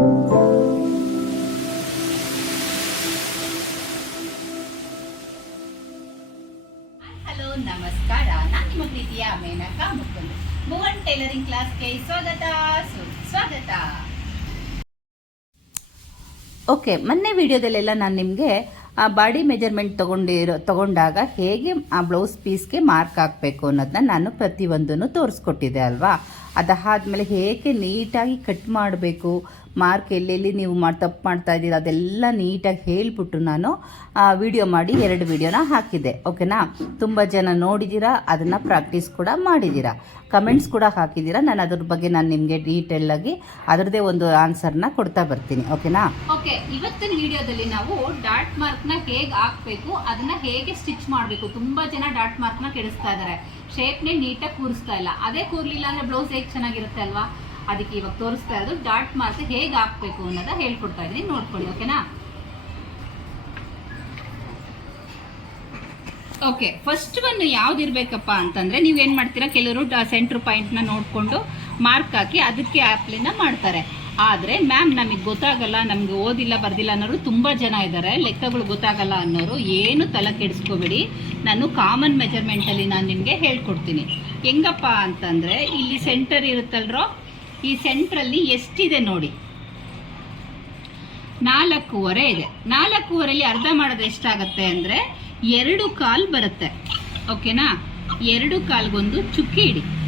Hello ನಮಸ್ಕಾರ ನಾನು ನಿಮ್ಮ ಪ್ರೀತಿಯ ಮೇನಕಾ ಭುವನ್ ಟೈಲರಿಂಗ್ ಕ್ಲಾಸ್ಗೆ ಸ್ವಾಗತ ಸ್ವಾಗತ ಓಕೆ ಮೊನ್ನೆ ವಿಡಿಯೋದಲ್ಲೆಲ್ಲ ನಾನು ನಿಮಗೆ, ಆ ಬಾಡಿ ಮೆಜರ್ಮೆಂಟ್ ತೊಗೊಂಡಿರೋ, ತೊಗೊಂಡಾಗ ಹೇಗೆ ಆ ಬ್ಲೌಸ್ ಪೀಸ್ಗೆ ಮಾರ್ಕ್ ಹಾಕಬೇಕು ಅನ್ನೋದನ್ನ ನಾನು ಪ್ರತಿಯೊಂದನ್ನು ತೋರಿಸ್ಕೊಟ್ಟಿದ್ದೆ ಅಲ್ವಾ? ಅದಾದ್ಮೇಲೆ ಹೇಗೆ ನೀಟಾಗಿ ಕಟ್ ಮಾಡಬೇಕು, ಮಾರ್ಕ್ ಎಲ್ಲೆಲ್ಲಿ ನೀವು ಮಾಡಿ ತಪ್ಪು ಮಾಡ್ತಾ ಇದ್ದೀರ ಅದೆಲ್ಲ ನೀಟಾಗಿ ಹೇಳಿಬಿಟ್ಟು ನಾನು ವಿಡಿಯೋ ಮಾಡಿ ಎರಡು ವಿಡಿಯೋನ ಹಾಕಿದ್ದೆ. ಓಕೆನಾ ತುಂಬ ಜನ ನೋಡಿದ್ದೀರಾ ಅದನ್ನು ಪ್ರಾಕ್ಟೀಸ್ ಕೂಡ ಮಾಡಿದ್ದೀರಾ ಕಮೆಂಟ್ಸ್ ಕೂಡ ಹಾಕಿದ್ದೀರಾ ನಾನು ಅದ್ರ ಬಗ್ಗೆ ನಾನು ನಿಮಗೆ ಡೀಟೇಲ್ ಆಗಿ ಅದರದೇ ಒಂದು ಆನ್ಸರ್ನ ಕೊಡ್ತಾ ಬರ್ತೀನಿ. ಓಕೆನಾ ಓಕೆ ಇವತ್ತಿನ ವಿಡಿಯೋದಲ್ಲಿ ನಾವು ಡಾಟ್ ಮಾರ್ಕ್ನ ಹೇಗೆ ಹಾಕಬೇಕು, ಅದನ್ನು ಹೇಗೆ ಸ್ಟಿಚ್ ಮಾಡಬೇಕು, ತುಂಬ ಜನ ಡಾಟ್ ಮಾರ್ಕ್ನ ಕೆಡಿಸ್ತಾ ಇದಾರೆ. ಶೇಪ್ ನೇ ನೀಟಾಗಿ ಕೂರಿಸ್ತಾ ಇಲ್ಲ. ಅದೇ ಕೂರ್ಲಿಲ್ಲ ಅಂದ್ರೆ ಬ್ಲೌಸ್ ಹೇಗೆ ಚೆನ್ನಾಗಿರುತ್ತೆ ಅಲ್ವಾ? ಅದಕ್ಕೆ ಇವಾಗ ತೋರಿಸ್ತಾ ಇರೋದು ಡಾಟ್ ಮಾರ್ಕ್ ಹೇಗೆ ಹಾಕ್ಬೇಕು ಅನ್ನೋದ ಹೇಳ್ಕೊಡ್ತಾ ಇದೀನಿ ನೋಡ್ಕೊಳ್ಳಿ ಓಕೆನಾ ಓಕೆ ಫಸ್ಟ್ ಯಾವ್ದು ಇರಬೇಕಪ್ಪ ಅಂತಂದ್ರೆ ನೀವು ಏನು ಮಾಡ್ತೀರಾ? ಕೆಲವರು ಸೆಂಟ್ರ್ ಪಾಯಿಂಟ್ನ ನೋಡ್ಕೊಂಡು ಮಾರ್ಕ್ ಹಾಕಿ ಅದಕ್ಕೆ ಆ್ಯಪ್ಲಿನ ಮಾಡ್ತಾರೆ. ಆದ್ರೆ ಮ್ಯಾಮ್ ನಮಗೆ ಗೊತ್ತಾಗಲ್ಲ, ನಮ್ಗೆ ಓದಿಲ್ಲ, ಬರ್ದಿಲ್ಲ ಅನ್ನೋರು ತುಂಬಾ ಜನ ಇದ್ದಾರೆ ಲೆಕ್ಕಗಳು ಗೊತ್ತಾಗಲ್ಲ ಅನ್ನೋರು ಏನು ತಲೆ ಕೆಡಿಸ್ಕೋಬೇಡಿ. ನಾನು ಕಾಮನ್ ಮೆಜರ್ಮೆಂಟ್ ಅಲ್ಲಿ ನಾನು ನಿಮಗೆ ಹೇಳ್ಕೊಡ್ತೀನಿ. ಹೆಂಗಪ್ಪ ಅಂತಂದ್ರೆ, ಇಲ್ಲಿ ಸೆಂಟರ್ ಇರುತ್ತಲ್ರೋ? ಈ ಸೆಂಟ್ರಲ್ಲಿ ಎಷ್ಟಿದೆ ನೋಡಿ? ನಾಲ್ಕೂವರೆ ಇದೆ. ನಾಲ್ಕೂವರೆಯಲ್ಲಿ ಅರ್ಧ ಮಾಡೋದು ಎಷ್ಟಾಗತ್ತೆ ಅಂದ್ರೆ, ಎರಡು ಕಾಲ್ ಬರುತ್ತೆ. ಓಕೆನಾ? ಎರಡು ಕಾಲ್ಗೊಂದು ಚುಕ್ಕಿ ಇಡಿ.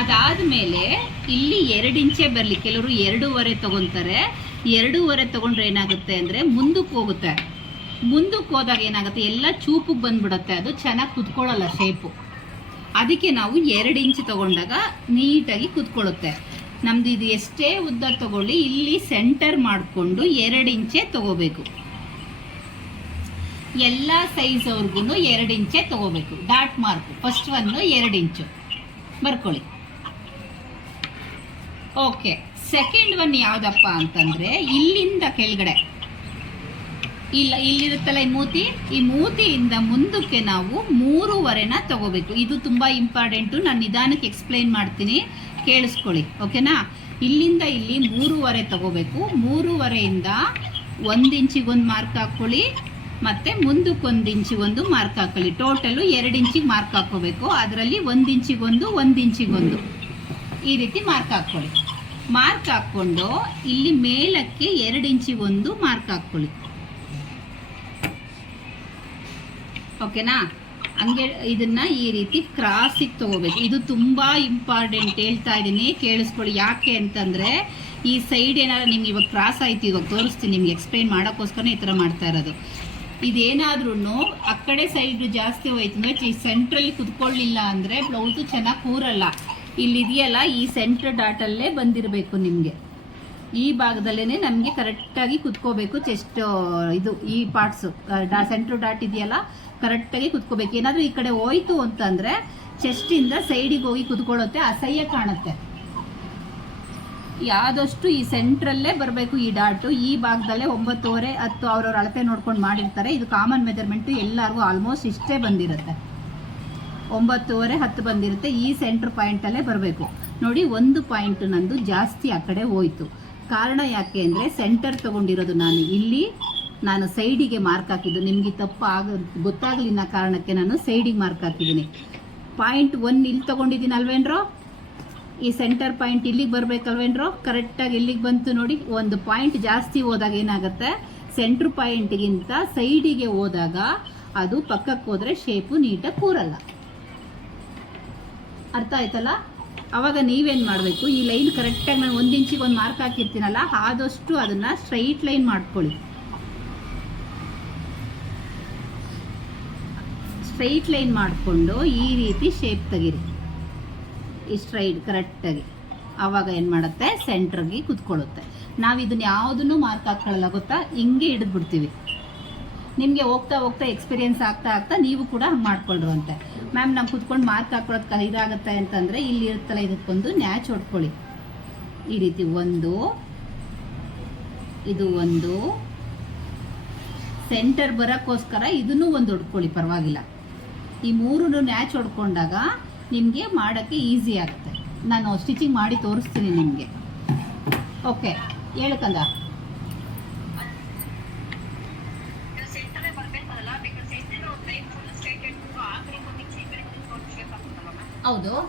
ಅದಾದ್ಮೇಲೆ ಇಲ್ಲಿ ಎರಡು ಇಂಚೆ ಬರಲಿ. ಕೆಲವರು ಎರಡೂವರೆ ತಗೊಂತಾರೆ. ಎರಡೂವರೆ ತಗೊಂಡ್ರೆ ಏನಾಗುತ್ತೆ ಅಂದರೆ ಮುಂದಕ್ಕೆ ಹೋಗುತ್ತೆ. ಮುಂದಕ್ಕೆ ಹೋದಾಗ ಏನಾಗುತ್ತೆ? ಎಲ್ಲ ಚೂಪಿಗೆ ಬಂದ್ಬಿಡುತ್ತೆ. ಅದು ಚೆನ್ನಾಗಿ ಕುತ್ಕೊಳ್ಳಲ್ಲ ಶೇಪು ಅದಕ್ಕೆ ನಾವು ಎರಡು ಇಂಚ್ ತಗೊಂಡಾಗ ನೀಟಾಗಿ ಕುತ್ಕೊಳ್ಳುತ್ತೆ. ನಮ್ದು ಇದು ಎಷ್ಟೇ ಉದ್ದ ತಗೊಳ್ಳಿ, ಇಲ್ಲಿ ಸೆಂಟರ್ ಮಾಡಿಕೊಂಡು ಎರಡು ಇಂಚೆ ತಗೋಬೇಕು. ಎಲ್ಲ ಸೈಜ್ ಅವ್ರಿಗೂ ಎರಡು ಇಂಚೆ ತಗೋಬೇಕು. ಡಾಟ್ ಮಾರ್ಕ್ ಫಸ್ಟ್ ಒಂದು ಎರಡು ಇಂಚು. ಬರ್ಕೊಳ್ಳಿ. ಓಕೆ ಸೆಕೆಂಡ್ ಒನ್ ಯಾವುದಪ್ಪ ಅಂತಂದ್ರೆ ಇಲ್ಲಿಂದ ಕೆಳಗಡೆ. ಇಲ್ಲ, ಇಲ್ಲಿರುತ್ತಲ್ಲ ಈ ಮೂತಿ? ಈ ಮೂತಿಯಿಂದ ಮುಂದಕ್ಕೆ ನಾವು ಮೂರುವರೆನ ತಗೋಬೇಕು. ಇದು ತುಂಬಾ ಇಂಪಾರ್ಟೆಂಟು ನಾನು ನಿಧಾನಕ್ಕೆ ಎಕ್ಸ್ಪ್ಲೈನ್ ಮಾಡ್ತೀನಿ. ಕೇಳಿಸ್ಕೊಳ್ಳಿ ಓಕೆನಾ ಇಲ್ಲಿಂದ ಇಲ್ಲಿ ಮೂರುವರೆ ತಗೋಬೇಕು. ಮೂರುವರೆಯಿಂದ ಒಂದು ಇಂಚಿಗೊಂದು ಮಾರ್ಕ್ ಹಾಕ್ಕೊಳ್ಳಿ. ಮತ್ತೆ ಮುಂದಕ್ಕೊಂದು ಇಂಚಿಗೊಂದು ಮಾರ್ಕ್ ಹಾಕೊಳ್ಳಿ ಟೋಟಲು ಎರಡು ಇಂಚಿಗೆ ಮಾರ್ಕ್ ಹಾಕೋಬೇಕು ಅದರಲ್ಲಿ ಒಂದು ಇಂಚಿಗೊಂದು ಒಂದು ಇಂಚಿಗೊಂದು. ಈ ರೀತಿ ಮಾರ್ಕ್ ಹಾಕ್ಕೊಳ್ಳಿ. ಮಾರ್ಕ್ ಹಾಕ್ಕೊಂಡು ಇಲ್ಲಿ ಮೇಲಕ್ಕೆ ಎರಡು ಒಂದು ಮಾರ್ಕ್ ಹಾಕ್ಕೊಳ್ಳಿ. ಓಕೆನಾ? ಹಂಗೆ ಇದನ್ನ ಈ ರೀತಿ ಕ್ರಾಸಿಗೆ ತಗೋಬೇಕು. ಇದು ತುಂಬಾ ಇಂಪಾರ್ಟೆಂಟ್ ಹೇಳ್ತಾ ಇದ್ದೀನಿ. ಕೇಳಿಸ್ಕೊಳ್ಳಿ. ಯಾಕೆ ಅಂತಂದ್ರೆ ಈ ಸೈಡ್ ಏನಾದ್ರು ನಿಮ್ಗೆ ಇವಾಗ ಕ್ರಾಸ್ ಆಯ್ತು, ಇವಾಗ ತೋರಿಸ್ತೀನಿ ನಿಮ್ಗೆ ಎಕ್ಸ್ಪ್ಲೈನ್ ಮಾಡೋಕ್ಕೋಸ್ಕರ ಈ ಥರ ಮಾಡ್ತಾ ಇರೋದು. ಇದೇನಾದ್ರೂ ಆ ಕಡೆ ಸೈಡ್ ಜಾಸ್ತಿ ಹೋಯ್ತು ಅಂದ್ರೆ ಸೆಂಟ್ರಲ್ಲಿ ಕುತ್ಕೊಳ್ಳಿಲ್ಲ ಅಂದ್ರೆ ಬ್ಲೌಸು ಚೆನ್ನಾಗಿ ಕೂರಲ್ಲ. ಇಲ್ಲಿ ಇದೆಯಲ್ಲ ಈ ಸೆಂಟ್ರ್ ಡಾಟಲ್ಲೇ ಬಂದಿರಬೇಕು ನಿಮಗೆ. ಈ ಭಾಗದಲ್ಲೇ ನಮಗೆ ಕರೆಕ್ಟಾಗಿ ಕುತ್ಕೋಬೇಕು ಚೆಸ್ಟ್ ಇದು, ಈ ಪಾರ್ಟ್ಸು ಡಾ ಸೆಂಟ್ರ್ ಡಾಟ್ ಇದೆಯಲ್ಲ ಕರೆಕ್ಟಾಗಿ ಕುತ್ಕೋಬೇಕು. ಏನಾದರೂ ಈ ಕಡೆ ಹೋಯ್ತು ಅಂತಂದರೆ ಚೆಸ್ಟಿಂದ ಸೈಡಿಗೆ ಹೋಗಿ ಕುತ್ಕೊಳ್ಳುತ್ತೆ, ಅಸಹ್ಯ ಕಾಣುತ್ತೆ. ಯಾದಷ್ಟು ಈ ಸೆಂಟ್ರಲ್ಲೇ ಬರಬೇಕು ಈ ಡಾಟು ಈ ಭಾಗದಲ್ಲೇ ಒಂಬತ್ತುವರೆ ಹತ್ತು ಅವ್ರವ್ರ ಅಳತೆ ನೋಡ್ಕೊಂಡು ಮಾಡಿರ್ತಾರೆ. ಇದು ಕಾಮನ್ ಮೆಜರ್ಮೆಂಟು ಎಲ್ಲರಿಗೂ ಆಲ್ಮೋಸ್ಟ್ ಇಷ್ಟೇ ಬಂದಿರುತ್ತೆ. ಒಂಬತ್ತುವರೆ ಹತ್ತು ಬಂದಿರುತ್ತೆ. ಈ ಸೆಂಟ್ರ್ ಪಾಯಿಂಟಲ್ಲೇ ಬರಬೇಕು. ನೋಡಿ, ಒಂದು ಪಾಯಿಂಟ್ ನಂದು ಜಾಸ್ತಿ ಆ ಕಡೆ ಹೋಯ್ತು. ಕಾರಣ ಯಾಕೆ ಅಂದರೆ ಸೆಂಟರ್ ತಗೊಂಡಿರೋದು ನಾನು. ಇಲ್ಲಿ ನಾನು ಸೈಡಿಗೆ ಮಾರ್ಕ್ ಹಾಕಿದ್ದು. ನಿಮಗೆ ತಪ್ಪು ಆಗ, ಗೊತ್ತಾಗಲಿಲ್ಲ ಕಾರಣಕ್ಕೆ ನಾನು ಸೈಡಿಗೆ ಮಾರ್ಕ್ ಹಾಕಿದ್ದೀನಿ. ಪಾಯಿಂಟ್ ಒನ್ ಇಲ್ಲಿ ತಗೊಂಡಿದ್ದೀನಿ ಅಲ್ವೇನ್ರೋ? ಈ ಸೆಂಟರ್ ಪಾಯಿಂಟ್ ಇಲ್ಲಿಗೆ ಬರ್ಬೇಕಲ್ವೇನ್ರೋ? ಕರೆಕ್ಟಾಗಿ ಇಲ್ಲಿಗೆ ಬಂತು ನೋಡಿ. ಒಂದು ಪಾಯಿಂಟ್ ಜಾಸ್ತಿ ಹೋದಾಗ ಏನಾಗುತ್ತೆ? ಸೆಂಟ್ರ್ ಪಾಯಿಂಟ್ಗಿಂತ ಸೈಡಿಗೆ ಹೋದಾಗ ಅದು ಪಕ್ಕಕ್ಕೆ ಹೋದರೆ ಶೇಪು ನೀಟಾಗಿ ಕೂರಲ್ಲ. ಅರ್ಥ ಆಯ್ತಲ್ಲ? ಅವಾಗ ನೀವೇನು ಮಾಡಬೇಕು? ಈ ಲೈನ್ ಕರೆಕ್ಟಾಗಿ ನಾನು ಒಂದು ಇಂಚಿಗೆ ಒಂದು ಮಾರ್ಕ್ ಹಾಕಿರ್ತೀನಲ್ಲ, ಆದಷ್ಟು ಅದನ್ನು ಸ್ಟ್ರೈಟ್ ಲೈನ್ ಮಾಡ್ಕೊಳ್ಳಿ. ಸ್ಟ್ರೈಟ್ ಲೈನ್ ಮಾಡಿಕೊಂಡು ಈ ರೀತಿ ಶೇಪ್ ತೆಗೀರಿ. ಈ ಸ್ಟ್ರೈಟ್ ಕರೆಕ್ಟಾಗಿ ಆವಾಗ ಏನು ಮಾಡುತ್ತೆ? ಸೆಂಟ್ರಿಗೆ ಕುತ್ಕೊಳ್ಳುತ್ತೆ. ನಾವು ಇದನ್ನ ಯಾವುದನ್ನು ಮಾರ್ಕ್ ಹಾಕ್ಕೊಳ್ಳಲ್ಲ ಗೊತ್ತಾ? ಹಿಂಗೆ ಹಿಡಿದ್ಬಿಡ್ತೀವಿ ನಿಮಗೆ ಹೋಗ್ತಾ ಹೋಗ್ತಾ ಎಕ್ಸ್ಪೀರಿಯನ್ಸ್ ಆಗ್ತಾ ಆಗ್ತಾ ನೀವು ಕೂಡ ಹಂಗೆ ಮಾಡ್ಕೊಳ್ರುವಂತೆ ಮ್ಯಾಮ್ ನಾವು ಕುತ್ಕೊಂಡು ಮಾರ್ಕ್ ಹಾಕೊಳ್ಳೋದು ಇದಾಗುತ್ತೆ ಅಂತಂದರೆ ಇಲ್ಲಿ ಇರುತ್ತಲ್ಲ ಇದಕ್ಕೊಂದು ನ್ಯಾಚ್ ಹೊಡ್ಕೊಳ್ಳಿ. ಈ ರೀತಿ ಒಂದು, ಇದು ಒಂದು ಸೆಂಟರ್ ಬರೋಕ್ಕೋಸ್ಕರ ಇದನ್ನು ಒಂದು ಹೊಡ್ಕೊಳ್ಳಿ, ಪರವಾಗಿಲ್ಲ. ಈ ಮೂರು ನ್ಯಾಚ್ ಹೊಡ್ಕೊಂಡಾಗ ನಿಮಗೆ ಮಾಡೋಕ್ಕೆ ಈಸಿ ಆಗುತ್ತೆ. ನಾನು ಸ್ಟಿಚಿಂಗ್ ಮಾಡಿ ತೋರಿಸ್ತೀನಿ ನಿಮಗೆ. ಓಕೆ ಹೇಳ್ಕಂದ ಸೆಂಟರೇ ಬರ್ಬೇಕಲ್ಲ ಬೇಕಾದ್ರೆ ಸೆಂಟರ್ ಒಂದು ಲೈನ್ ಫುಲ್ ಸ್ಟ್ರೈಟ್ ಇಟ್ಬಿಟ್ಟು ಆ ಕಡೆ ಒಂದು ಈ ಕಡೆ ಒಂದು ಶೇಪ್ ಆಗ್ತದಲ್ಲ ಮ್ಯಾಮ್ ಹೌದು ಸೆಂಟರ್ ಒಂದು ಲೈನ್ ಹಾಕ್ಬಿಟ್ಟು ಕುಸಿದ ಡೌನ್ಗೆ ಕರೆಕ್ಟಾಗಿ ಆ ಸೆಂಟರ್ ಲೈನ್ ಆ ಕಡೆ ಒಂದು ಇಂಚ್ ಈ ಕಡೆ ಒಂದು ಇಂಚ್ ತಗೊಬೋದಲ್ಲ ಮ್ಯಾಮ್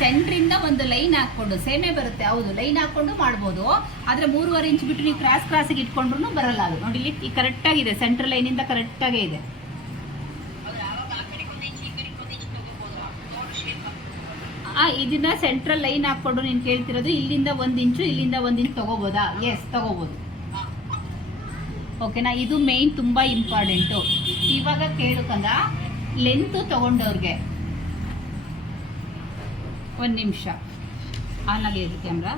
ಸೆಂಟ್ರಿಂದ ಒಂದು ಲೈನ್ ಹಾಕ್ಕೊಂಡು ಸೇಮೆ ಬರುತ್ತೆ ಹೌದು ಲೈನ್ ಹಾಕ್ಕೊಂಡು ಮಾಡ್ಬೋದು. ಆದರೆ ಮೂರುವರೆ ಇಂಚ್ ಬಿಟ್ಟು ನೀವು ಕ್ರಾಸ್ ಕ್ರಾಸಿಗೆ ಇಟ್ಕೊಂಡ್ರು ಬರಲ್ಲ ಅದು. ನೋಡಿ ಇಲ್ಲಿ ಕರೆಕ್ಟಾಗಿದೆ ಸೆಂಟ್ರ್ ಲೈನಿಂದ ಕರೆಕ್ಟಾಗೇ ಇದೆ ಅದು ಯಾವಾಗ ಆ ಕಡೆ ಒಂದು ಇಂಚ್ ಈ ಕಡೆ ಒಂದು ಇಂಚ್ ತಗೋಬೋದು ದೊಡ್ಡ ಶೇಪ್ ಆಗ್ತದೆ ಆ ಇದನ್ನ ಸೆಂಟ್ರಲ್ ಲೈನ್ ಹಾಕೊಂಡು ನೀನು ಕೇಳ್ತಿರೋದು, ಇಲ್ಲಿಂದ ಒಂದು ಇಂಚು ಇಲ್ಲಿಂದ ಒಂದು ಇಂಚು ತಗೋಬೋದಾ? ಎಸ್ ತಗೋಬೋದು. ಓಕೆನಾ ಇದು ಮೇಯ್ನ್ ತುಂಬ ಇಂಪಾರ್ಟೆಂಟು ಇವಾಗ ಕೇಳಕಂದ ಲೆಂತ್ ತಗೊಂಡವ್ರಿಗೆ. ಒಂದು ನಿಮಿಷ. ಆನ್ ಆಗಿದೆ ಕ್ಯಾಮ್ರಾ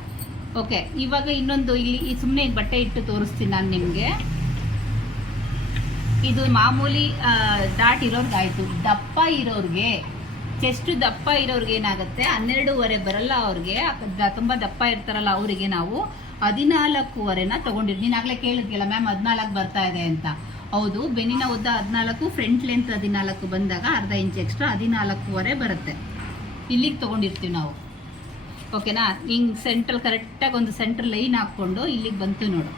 ಓಕೆ ಇವಾಗ ಇನ್ನೊಂದು ಇಲ್ಲಿ ಸುಮ್ಮನೆ ಬಟ್ಟೆ ಇಟ್ಟು ತೋರಿಸ್ತೀನಿ ನಾನು ನಿಮಗೆ. ಇದು ಮಾಮೂಲಿ ಡಾಟ್ ಇರೋರ್ಗಾಯ್ತು. ದಪ್ಪ ಇರೋರಿಗೆ ಚೆಸ್ಟ್ ದಪ್ಪ ಇರೋರ್ಗೆ ಏನಾಗುತ್ತೆ? ಹನ್ನೆರಡೂವರೆ ಬರಲ್ಲ ಅವ್ರಿಗೆ. ತುಂಬ ದಪ್ಪ ಇರ್ತಾರಲ್ಲ ಅವರಿಗೆ ನಾವು ಹದಿನಾಲ್ಕೂವರೆನ ತಗೊಂಡಿರ್ ಆಗ್ಲೇ ಕೇಳಿದ್ಯಲ್ಲ ಮ್ಯಾಮ್, ಹದಿನಾಲ್ಕು ಬರ್ತಾ ಇದೆ ಅಂತ. ಹೌದು, ಬೆನ್ನಿನ ಉದ್ದ ಹದಿನಾಲ್ಕು, ಫ್ರಂಟ್ ಲೆಂತ್ ಹದಿನಾಲ್ಕು ಬಂದಾಗ ಅರ್ಧ ಇಂಚ್ ಎಕ್ಸ್ಟ್ರಾ ಹದಿನಾಲ್ಕೂವರೆ ಬರುತ್ತೆ. ಇಲ್ಲಿಗೆ ತಗೊಂಡಿರ್ತೀವಿ ನಾವು. ಓಕೆನಾ? ಹಿಂಗೆ ಸೆಂಟ್ರಲ್ ಕರೆಕ್ಟಾಗಿ ಒಂದು ಸೆಂಟ್ರಲ್ ಲೈನ್ ಹಾಕ್ಕೊಂಡು ಇಲ್ಲಿಗೆ ಬಂತು ನೋಡು.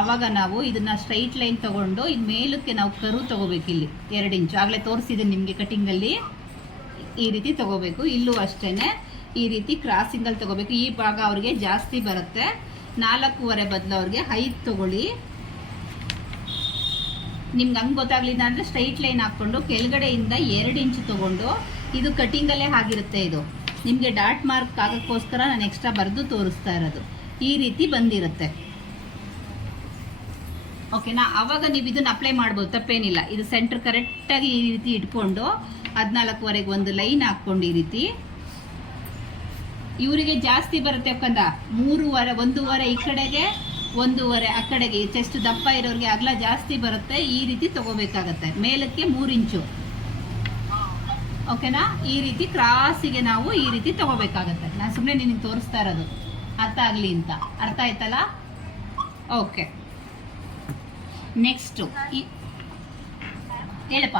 ಆವಾಗ ನಾವು ಇದನ್ನ ಸ್ಟ್ರೈಟ್ ಲೈನ್ ತಗೊಂಡು ಇದು ಮೇಲಕ್ಕೆ ನಾವು ಕರು ತಗೋಬೇಕು ಇಲ್ಲಿ ಎರಡು ಇಂಚು. ಆಗಲೇ ತೋರಿಸಿದ್ದೀನಿ ನಿಮಗೆ ಕಟಿಂಗಲ್ಲಿ. ಈ ರೀತಿ ತಗೋಬೇಕು. ಇಲ್ಲೂ ಅಷ್ಟೇ ಈ ರೀತಿ ಕ್ರಾಸಿಂಗಲ್ಲಿ ತಗೋಬೇಕು. ಈ ಭಾಗ ಅವ್ರಿಗೆ ಜಾಸ್ತಿ ಬರುತ್ತೆ. ನಾಲ್ಕೂವರೆ ಬದಲು ಅವ್ರಿಗೆ ಐದು ತಗೊಳ್ಳಿ. ನಿಮ್ಗೆ ಹಂಗೆ ಗೊತ್ತಾಗ್ಲಿಲ್ಲ ಅಂದರೆ ಸ್ಟ್ರೈಟ್ ಲೈನ್ ಹಾಕ್ಕೊಂಡು ಕೆಳಗಡೆಯಿಂದ ಎರಡು ಇಂಚು ತೊಗೊಂಡು ಇದು ಕಟಿಂಗಲ್ಲೇ ಆಗಿರುತ್ತೆ ಇದು. ನಿಮಗೆ ಡಾಟ್ ಮಾರ್ಕ್ ಆಗೋಕ್ಕೋಸ್ಕರ ನಾನು ಎಕ್ಸ್ಟ್ರಾ ಬರೆದು ತೋರಿಸ್ತಾ ಇರೋದು. ಈ ರೀತಿ ಬಂದಿರುತ್ತೆ. ಓಕೆನಾ ಆವಾಗ ನೀವು ಇದನ್ನ ಅಪ್ಲೈ ಮಾಡ್ಬೋದು. ತಪ್ಪೇನಿಲ್ಲ. ಇದು ಸೆಂಟರ್ ಕರೆಕ್ಟಾಗಿ ಈ ರೀತಿ ಇಟ್ಕೊಂಡು ಹದಿನಾಲ್ಕುವರೆಗೆ ಒಂದು ಲೈನ್ ಹಾಕ್ಕೊಂಡು ಈ ರೀತಿ. ಇವರಿಗೆ ಜಾಸ್ತಿ ಬರುತ್ತೆ ಅಕ್ಕಂದ ಮೂರುವರೆ, ಒಂದೂವರೆ ಈ ಕಡೆಗೆ, ಒಂದೂವರೆ ಆ ಕಡೆಗೆ. ಚೆಸ್ಟ್ ದಪ್ಪ ಇರೋರಿಗೆ ಅಗಲ ಜಾಸ್ತಿ ಬರುತ್ತೆ, ಈ ರೀತಿ ತಗೋಬೇಕಾಗತ್ತೆ. ಮೇಲಕ್ಕೆ ಮೂರು ಇಂಚು. ಓಕೆನಾ ಈ ರೀತಿ ಕ್ರಾಸಿಗೆ ನಾವು ಈ ರೀತಿ ತಗೋಬೇಕಾಗತ್ತೆ. ನಾನು ಸುಮ್ಮನೆ ನಿನಗೆ ತೋರಿಸ್ತಾ ಇರೋದು. ಅರ್ಥ ಆಗಲಿ ಅಂತ. ಅರ್ಥ ಆಯ್ತಲ್ಲ? ಓಕೆ ನೆಕ್ಸ್ಟು ಹೇಳಪ್ಪ.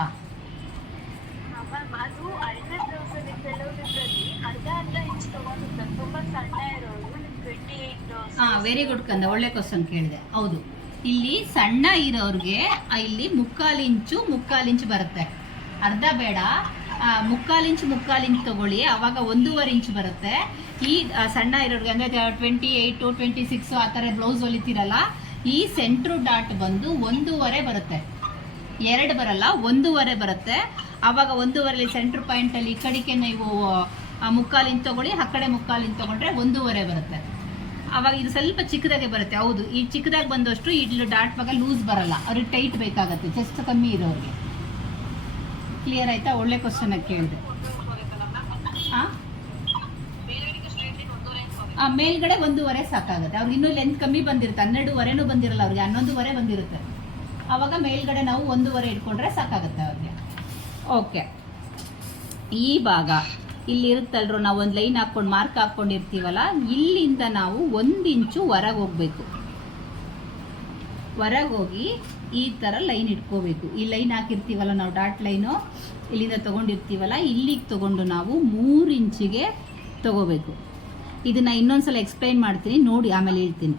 ವೆರಿ ಗುಡ್ ಕಂದ, ಒಳ್ಳೆ ಕ್ವಶನ್ ಕೇಳಿದೆ. ಹೌದು. ಇಲ್ಲಿ ಸಣ್ಣ ಇರೋರಿಗೆ ಇಲ್ಲಿ ಮುಕ್ಕಾಲು ಇಂಚು ಮುಕ್ಕಾಲು ಇಂಚು ಬರುತ್ತೆ. ಅರ್ಧ ಬೇಡ. ಮುಕ್ಕಾಲು ಇಂಚು ಮುಕ್ಕಾಲು ಇಂಚು ತಗೊಳ್ಳಿ. ಅವಾಗ ಒಂದೂವರೆ ಇಂಚು ಬರುತ್ತೆ. ಈ ಸಣ್ಣ ಇರೋರಿಗೆ, ಅಂದರೆ ಟ್ವೆಂಟಿ ಏಯ್ಟು ಟ್ವೆಂಟಿ ಸಿಕ್ಸು ಆ ಥರ ಬ್ಲೌಸ್ ಹೊಲಿತೀರಲ್ಲ, ಈ ಸೆಂಟ್ರು ಡಾಟ್ ಬಂದು ಒಂದೂವರೆ ಬರುತ್ತೆ. ಎರಡು ಬರಲ್ಲ, ಒಂದೂವರೆ ಬರುತ್ತೆ. ಆವಾಗ ಒಂದೂವರೆಲಿ ಸೆಂಟ್ರ್ ಪಾಯಿಂಟಲ್ಲಿ ಈ ಕಡೆಗೆ ನೀವು ಮುಕ್ಕಾಲಿನ ತೊಗೊಳ್ಳಿ, ಆ ಕಡೆ ಮುಕ್ಕಾಲು ಇಂಚ್ ತಗೊಂಡ್ರೆ ಒಂದೂವರೆ ಬರುತ್ತೆ. ಆವಾಗ ಇದು ಸ್ವಲ್ಪ ಚಿಕ್ಕದಾಗೆ ಬರುತ್ತೆ, ಹೌದು. ಈ ಚಿಕ್ಕದಾಗಿ ಬಂದಷ್ಟು ಇಲ್ಲಿ ಡಾಟ್ ಭಾಗ ಲೂಸ್ ಬರಲ್ಲ ಅವ್ರಿಗೆ ಟೈಟ್ ಬೇಕಾಗತ್ತೆ ಚೆಸ್ಟ್ ಕಮ್ಮಿ ಇರೋರಿಗೆ. ಕ್ಲಿಯರ್ ಆಯ್ತಾ? ಒಳ್ಳೆ ಕ್ವಶನ್ ಕೇಳಿದೆ. ಆ? ಮೇಲ್ಗಡೆ ಒಂದೂವರೆ ಸಾಕಾಗುತ್ತೆ. ಅವ್ರಿಗೆ ಇನ್ನೂ ಲೆಂತ್ ಕಮ್ಮಿ ಬಂದಿರುತ್ತೆ, ಹನ್ನೆರಡುವರೆನೂ ಬಂದಿರಲ್ಲ ಅವ್ರಿಗೆ, ಹನ್ನೊಂದುವರೆ ಬಂದಿರುತ್ತೆ. ಆವಾಗ ಮೇಲ್ಗಡೆ ನಾವು ಒಂದೂವರೆ ಇಟ್ಕೊಂಡ್ರೆ ಸಾಕಾಗುತ್ತೆ ಅವ್ರಿಗೆ. ಓಕೆ ಈ ಭಾಗ ಇಲ್ಲಿ ಇರುತ್ತಲ್ರು ನಾವು ಒಂದು ಲೈನ್ ಹಾಕ್ಕೊಂಡು ಮಾರ್ಕ್ ಹಾಕ್ಕೊಂಡಿರ್ತೀವಲ್ಲ, ಇಲ್ಲಿಂದ ನಾವು ಒಂದು ಇಂಚು ಹೊರಗೆ ಹೋಗ್ಬೇಕು. ಹೊರಗೆ ಹೋಗಿ ಈ ಥರ ಲೈನ್ ಇಟ್ಕೋಬೇಕು. ಈ ಲೈನ್ ಹಾಕಿರ್ತೀವಲ್ಲ ನಾವು ಡಾಟ್ ಲೈನು ಇಲ್ಲಿಂದ ತೊಗೊಂಡಿರ್ತೀವಲ್ಲ, ಇಲ್ಲಿಗೆ ತೊಗೊಂಡು ನಾವು ಮೂರು ಇಂಚಿಗೆ ತಗೋಬೇಕು. ಇನ್ನೊಂದು ಸಲ ಎಕ್ಸ್ಪ್ಲೈನ್ ಮಾಡ್ತೀನಿ, ನೋಡಿ ಆಮೇಲೆ ಹೇಳ್ತೀನಿ.